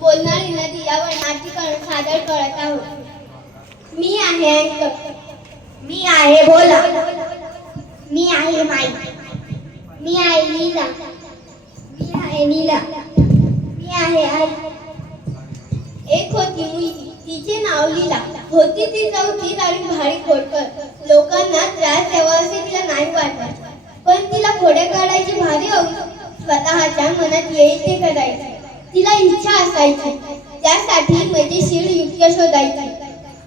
बोलणारी नदी यावर नाट्यकरण सादर करत आहोत. मी आहे अँकर. मी आहे बोला. मी आहे माई. मी आहे लीला. मी आहे नीला. मी आहे आई. एक होती मुलगी, तिचे नाव लीला. होती ती चौथीत आणि भारी खोडकर. लोकांना त्रास द्यावा असे तिला नाही वाटत, पण तिला खोड्या काढायची भारी हौस. स्वतःच्या मनात येईल ते करायचे. तिला इच्छा असायची, त्यासाठी मजेशीर युक्त्या शोधायची.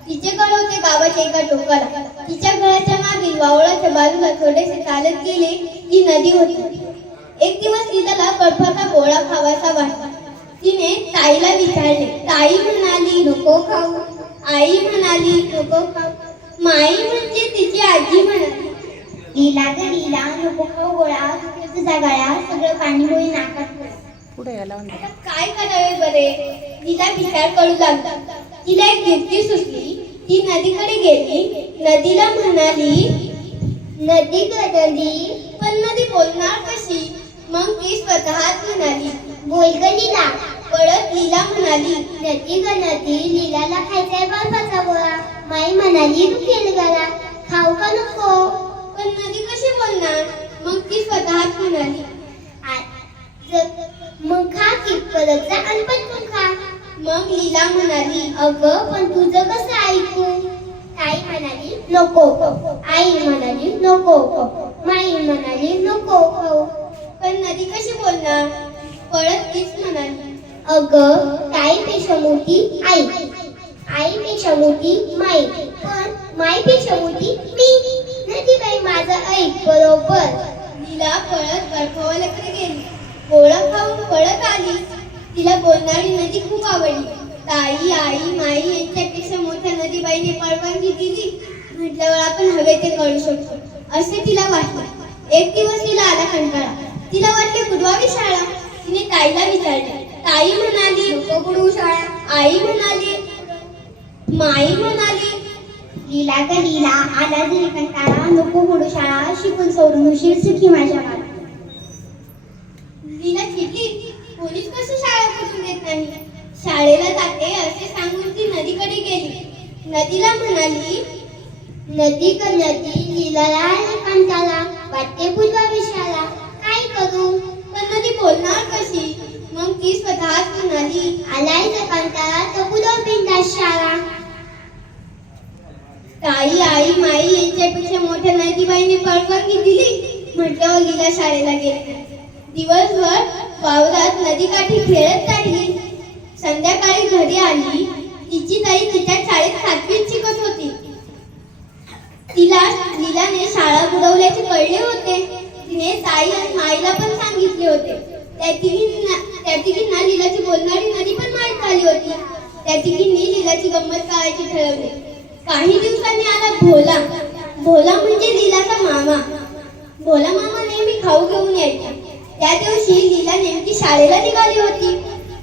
तिचे घर होते गावाच्या एका टोकाला. तिच्या घराच्या मागील वावळाच्या बाजूला थोडेसे चालत गेले की नदी होती. एक दिवस लीलाला बर्फाचा गोळा खावासा वाटला. तिने ताईला विचारले. ताई म्हणाली नको खाऊ. आई म्हणाली नको खाऊ. माई म्हणजे तिची आजी म्हणाली लीला ग लीला नको खाऊ गोळा, तुझा गळा सगळं पाणी होईल नाकात. आता काय करावे बरे? तिला विचार करू लागला. तिला एक युक्ती सुचली. ती नदीकडे गेली. नदीला म्हणाली नदी ग नदी. पण नदी बोलणार कशी? मग ती स्वतःच म्हणाली बोल ग लीला. परत लीला म्हणाली नदी ग नदी. लीलाला खायचाय बर्फाचा गोळा. माई म्हणाली तू खेळ गळा, खाऊ का नको? पण नदी कशी बोलणार? मग ती स्वतःच म्हणाली मग खा की परत जा आणि पटकन खा. मग लीला म्हणाली अगं पण तुझं कसं ऐकू? ताई म्हणाली नको. आई म्हणाली नको. माई म्हणाली नको खाऊ. पण नदी कशी बोलणार? परत तीच म्हणाली अगं ताईपेक्षा मोठी आई, आईपेक्षा मोठी माई, पण माईपेक्षा मोठी मी. नदीबाई माझं ऐक बरोबर. लीला परत बर्फावाल्याकडे गेली. गोळा खाऊन परत आली. तिला बोलणारी नदी खूप आवडली. ताई आई माई यांच्यापेक्षा मोठ्या नदीबाईने परवानगी दिली म्हटल्यावर आपण हवे ते करू शकतो असे तिला वाटले. एक दिवस तिला आला कंटाळा. तिला वाटले बुडवावी शाळा. तिने ताईला विचारले. ताई म्हणाली नको बुडवू शाळा. आई म्हणाली. माई म्हणाली लीला ग लीला आला जरी कंटाळा नको बुडू शाळा. शिकून सोडून होशील सुखी माझ्या बाळा. लीला चिडली. कोणीच कसं शाळा बुडवून देत नाही. शाळेला जाते असे सांगून ती नदीकडे गेली. नदीला म्हणाली नदी ग नदी. लीलाला आला कंटाळा वाटते बुडवावी शाळा. काय करू? पण नदी बोलणार कशी? मग ती स्वतःच म्हणाली आलाय जर कंटाळा तर बुडव बिंदास शाळा. ताई आई माई यांच्यापेक्षा मोठ्या नदीबाईने परवानगी दिली म्हटल्यावर लीला शाळेला गेली. दिवसभर वावरात नदीकाठी खेळत राहिली. संध्याकाळी घरी आली. तिची ताई तिच्या शाळेत 7वीत शिकत होती. तिला लीलाने शाळा बुडवल्याचे कळले होते. तिने ताई आणि माईला पण सांगितले होते. त्या तिघींना लीलाची बोलणारी नदी पण माहीत झाली होती. त्या तिघींनी लीलाची गंमत करायची ठरवले. काही दिवसांनी आला भोला. भोला म्हणजे लीलाचा मामा. भोला मामा नेहमी खाऊ घेऊन यायचा. त्या दिवशी लीला नेमकी शाळेला निघाली होती.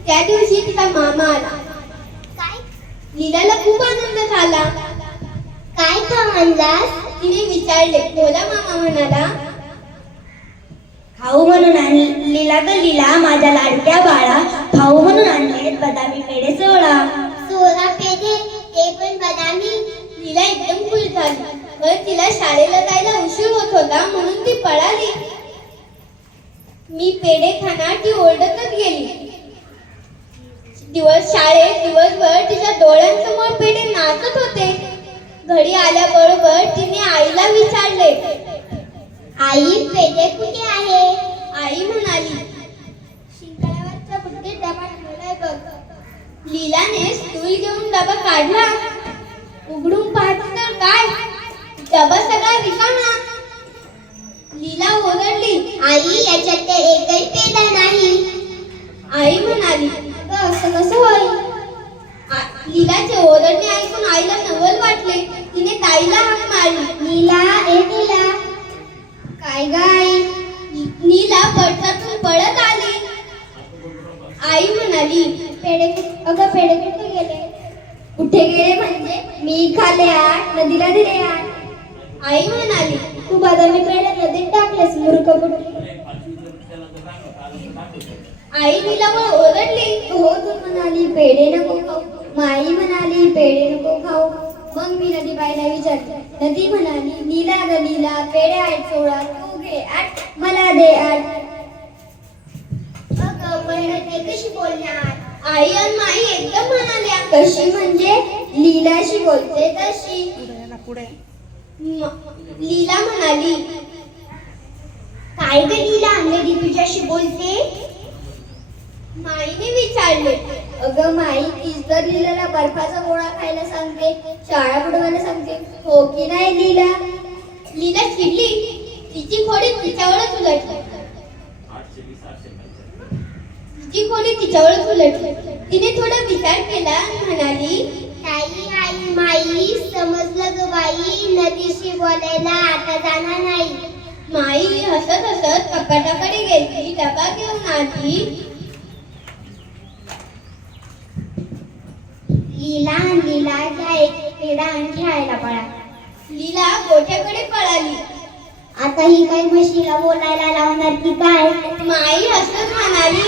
त्या दिवशी तिचा मामा आला. लीलाला खूप आनंद झाला. काय खाऊ आणलास? तिने विचारले. भोला मामा म्हणाला खाऊ म्हणून आणली. लीला ग लीला माझ्या लाडक्या बाळा खाऊ म्हणून आणलेत बदामी पेढे 16 पेढे ते पण बदामी. लीला एकदम खुश झाली. पण तिला शाळेला जायला उशीर होत होता म्हणून ती पळाली. मी पेढे खाणार ती ओरडतच गेली. शाळेत दिवसभर तिच्या डोळ्यांसमोर पेढे नाचत होते. घरी आल्याबरोबर तिने आईला विचारले आई पेढे कुठे आहे? आई म्हणाली शिंकाळ्यावरच्या बुट्टीत डबा ठेवलाय बघ. लीलाने स्टूल घेऊन डबा काढला. उघडून पाहते तर काय, डबा सगळा रिकामा. लीला ओरडली आई याच्यात तर एकही पेढा नाही. आई म्हणाली असं कसं होईल? लीलाचे ओरडणे ऐकून आईला नवल वाटले. तिने ताईला हाक मारली नीला ए नीला. काय गाय? नीला पडसातून पळत आली. आई म्हणाली पेढे अगं पेढे कुठे गेले? कुठे गेले म्हणजे मी खाल्ले 8 नदीला दिले 8. आई म्हणाली तू बदामी पेढे नदीत टाकलेस मूर्ख बुटकी. आई नीलावर ओरडली. हो तू म्हणाली पेढे नको खाऊ. माई म्हणाली पेढे नको खाऊ. मग मी नदीबाईला विचारले. नदी म्हणाली, नीला ग नीला, पेढे आहेत 16, तू घे 8, मला दे 8. अगं पण ते कशी बोलणार? आई आणि माई एकदम म्हणाल्या. कशी म्हणजे? लीलाशी बोलते तशी. लीला म्हणाली, काय ग लीला, अंगडी तुझ्याशी बोलते? माईने विचारले. अगं माई, तीच तर लीलाला बर्फाचा गोळा खायला सांगते, शाळा बुडवायला सांगते, हो की नाही लीला? लीला चिडली. तिची खोडी तिच्यावरच उलटली. तिने थोडा विचार केला आणि म्हणाली, आई माई, समजलं ग बाई, नदीशी बोलायला आता जाणार नाही. माई हसत हसत कपाटाकडे गेली, डबा घेऊन आली. लीला लीला, घ्या एक पेढा आणि खेळायला पळा. लीला गोठ्याकडे पळाली. आता ही काही म्हशीला बोलायला लावणार की काय? माई हसत म्हणाली,